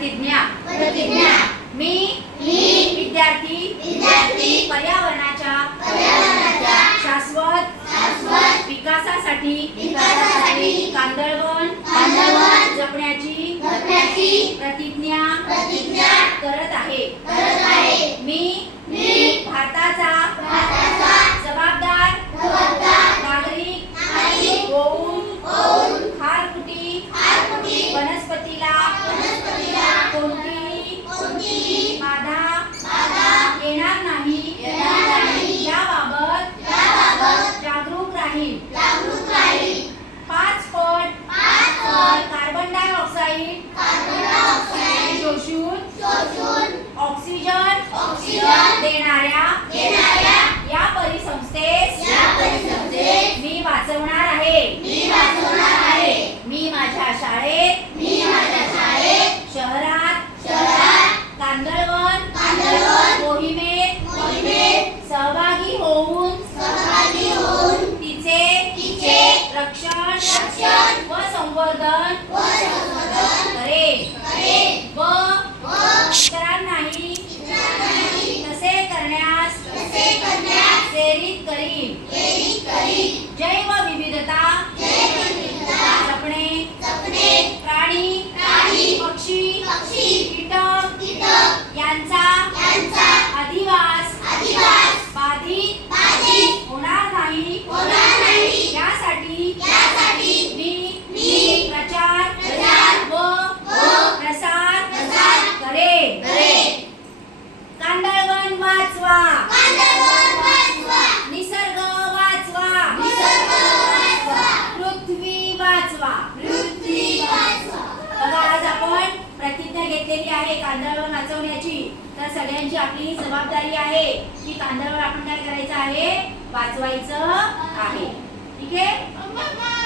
प्रतिज्ञा प्रतिज्ञा मी मी विद्यार्थी विद्यार्थी पर्यावरणाच्या पर्यावरणाच्या शाश्वत शाश्वत विकासासाठी विकासासाठी कांदळवन कांदळवन जपण्याची जपण्याची प्रतिज्ञा प्रतिज्ञा करत आहे. करत आहे. प्रेरित करील जय व घेतलेली आहे कांद्यावर वाचवण्याची तर सगळ्यांची आपली ही जबाबदारी आहे की कांद्यावर आपण काय करायचं आहे? वाचवायचं आहे. ठीक आहे?